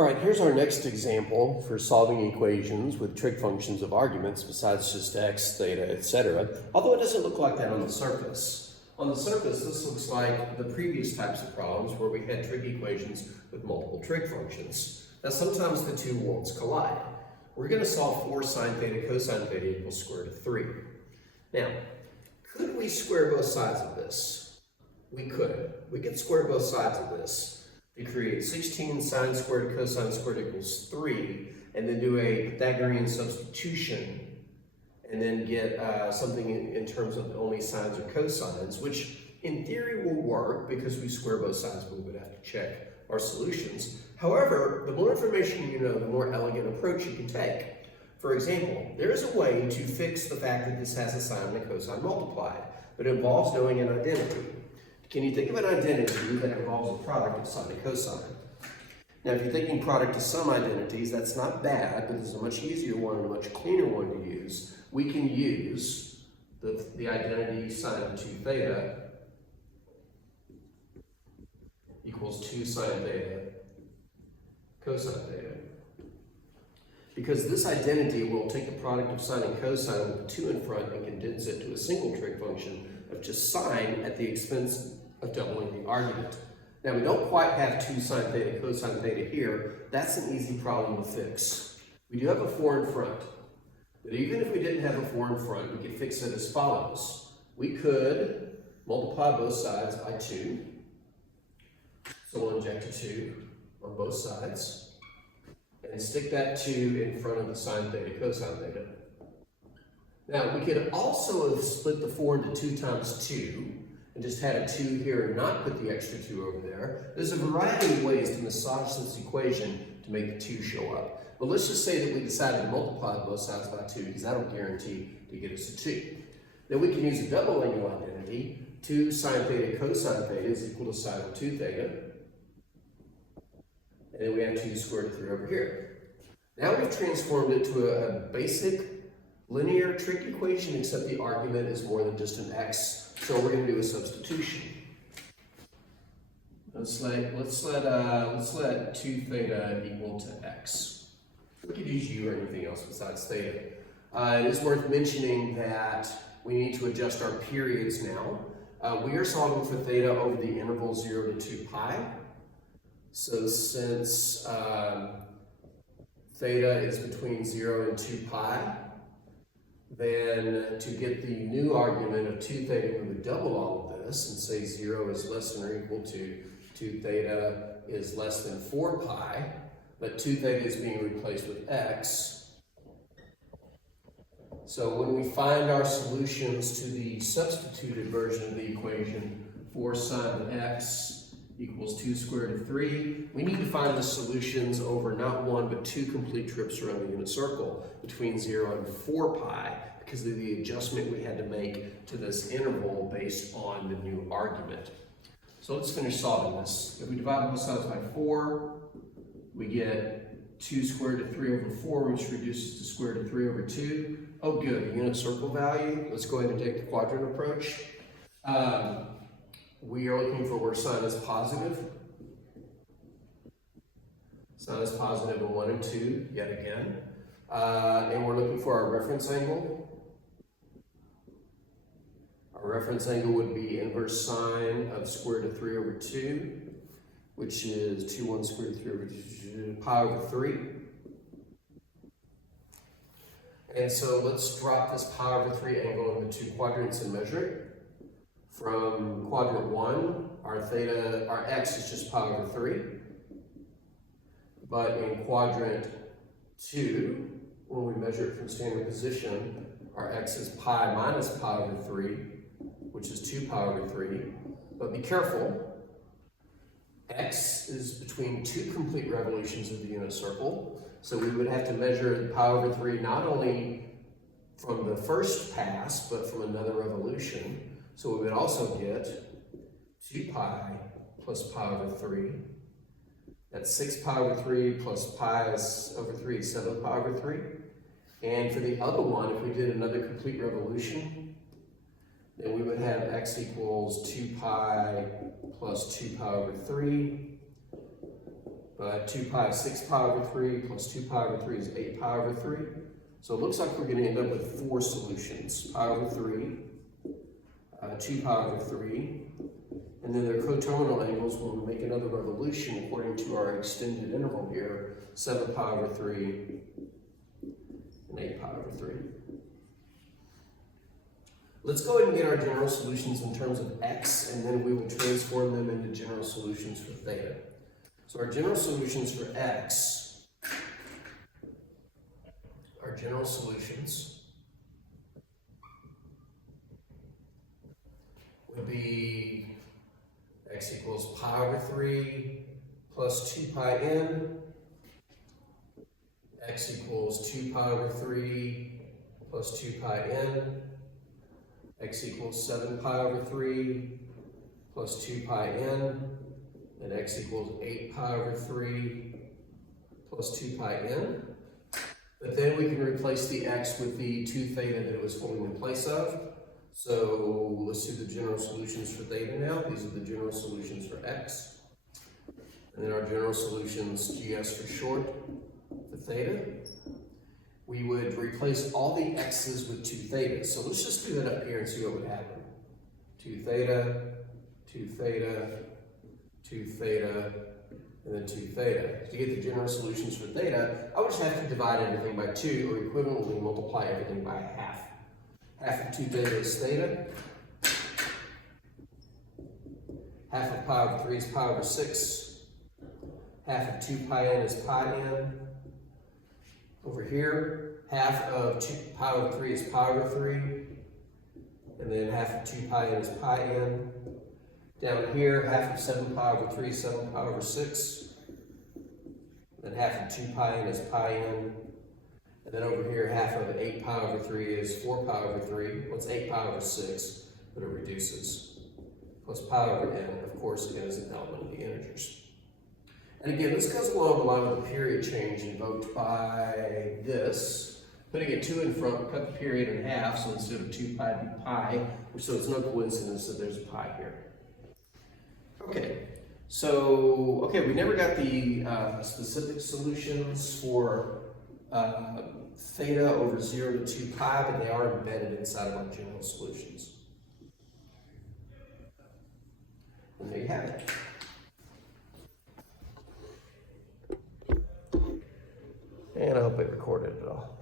All right, here's our next example for solving equations with trig functions of arguments besides just x, theta, etc. Although it doesn't look like that on the surface. On the surface, this looks like the previous types of problems where we had trig equations with multiple trig functions. Now, sometimes the two worlds collide. We're going to solve 4 sine theta cosine theta equals square root of 3. Now, could we square both sides of this? We could. We could square both sides of this to create 16 sine squared cosine squared equals 3, and then do a Pythagorean substitution, and then get something in terms of only sines or cosines, which in theory will work because we square both sides, but we would have to check our solutions. However, the more information you know, the more elegant approach you can take. For example, there is a way to fix the fact that this has a sine and a cosine multiplied, but it involves knowing an identity. Can you think of an identity that involves a product of sine and cosine? Now, if you're thinking product of some identities, that's not bad, but there's a much easier one and a much cleaner one to use. We can use the identity sine of 2 theta equals 2 sine theta cosine theta. Because this identity will take the product of sine and cosine with the 2 in front and condense it to a single trig function of just sine at the expense of doubling the argument. Now, we don't quite have 2 sine theta cosine theta here. That's an easy problem to fix. We do have a 4 in front. But even if we didn't have a 4 in front, we could fix it as follows. We could multiply both sides by 2. So we'll inject a 2 on both sides. And stick that 2 in front of the sine theta cosine theta. Now, we could also have split the 4 into 2 times 2 and just had a 2 here and not put the extra 2 over there. There's a variety of ways to massage this equation to make the 2 show up. But let's just say that we decided to multiply both sides by 2 because that'll guarantee to get us a 2. Then we can use a double angle identity. 2 sine theta cosine theta is equal to sine of 2 theta. And then we have 2 square root of 3 over here. Now we've transformed it to a basic linear trig equation, except the argument is more than just an x. So we're going to do a substitution. Let's let 2 theta equal to x. We could use u or anything else besides theta. It is worth mentioning that we need to adjust our periods now. We are solving for theta over the interval 0 to 2 pi. So since theta is between 0 and 2 pi, then to get the new argument of 2 theta, we would double all of this and say 0 is less than or equal to 2 theta is less than 4 pi, but 2 theta is being replaced with x. So when we find our solutions to the substituted version of the equation, 4 sine of x equals 2 square root of 3. We need to find the solutions over not 1 but 2 complete trips around the unit circle between 0 and 4 pi because of the adjustment we had to make to this interval based on the new argument. So let's finish solving this. If we divide both sides by 4, we get 2 square root of 3 over 4, which reduces to square root of 3 over 2. Oh good, the unit circle value. Let's go ahead and take the quadrant approach. We are looking for where sine is positive. Sine is positive in 1 and 2, yet again. And we're looking for our reference angle. Our reference angle would be inverse sine of square root of 3 over 2, which is 2 1 square root of 3 over 2, pi over 3. And so let's drop this pi over 3 angle into 2 quadrants and measure it. From quadrant 1, our x is just pi over 3. But in quadrant 2, when we measure it from standard position, our x is pi minus pi over 3, which is 2 pi over 3. But be careful, x is between 2 complete revolutions of the unit circle. So we would have to measure pi over 3 not only from the first pass, but from another revolution. So we would also get 2 pi plus pi over 3. That's 6 pi over 3 plus pi over 3 is 7 pi over 3. And for the other one, if we did another complete revolution, then we would have x equals 2 pi plus 2 pi over 3. 2 pi is 6 pi over 3, plus 2 pi over 3 is 8 pi over 3. So it looks like we're going to end up with 4 solutions. Pi over 3, 2 pi over 3, and then their coterminal angles will make another revolution according to our extended interval here, 7 pi over 3 and 8 pi over 3. Let's go ahead and get our general solutions in terms of x, and then we will transform them into general solutions for theta. So our general solutions for x, our general solutions would be x equals pi over 3 plus 2 pi n, x equals 2 pi over 3 plus 2 pi n, x equals 7 pi over 3 plus 2 pi n, and x equals 8 pi over 3 plus 2 pi n. But then we can replace the x with the 2 theta that it was forming in place of. So let's do the general solutions for theta now. These are the general solutions for x. And then our general solutions, GS for short, for theta. We would replace all the x's with 2 thetas. So let's just do that up here and see what would happen. 2 theta, 2 theta, 2 theta, and then 2 theta. To get the general solutions for theta, I would just have to divide everything by 2, or equivalently multiply everything by half. Half of 2 theta is theta. Half of pi over 3 is pi over 6. Half of 2 pi n is pi n. Over here, half of pi over 3 is pi over 3. And then half of 2 pi n is pi n. Down here, half of 7 pi over 3 is 7 pi over 6. Then half of 2 pi n is pi n. And then over here, half of 8 pi over 3 is 4 pi over 3. Well, it's 8 pi over 6, but it reduces. Plus pi over n, of course, again, is an element of the integers. And again, this goes along the line with the period change invoked by this. Putting a 2 in front, cut the period in half, so instead of 2 pi, it'd be pi, so it's no coincidence that there's a pi here. Okay, so, we never got the specific solutions for theta over 0 to 2 pi, but they are embedded inside of our general solutions. And there you have it. And I hope it recorded it all.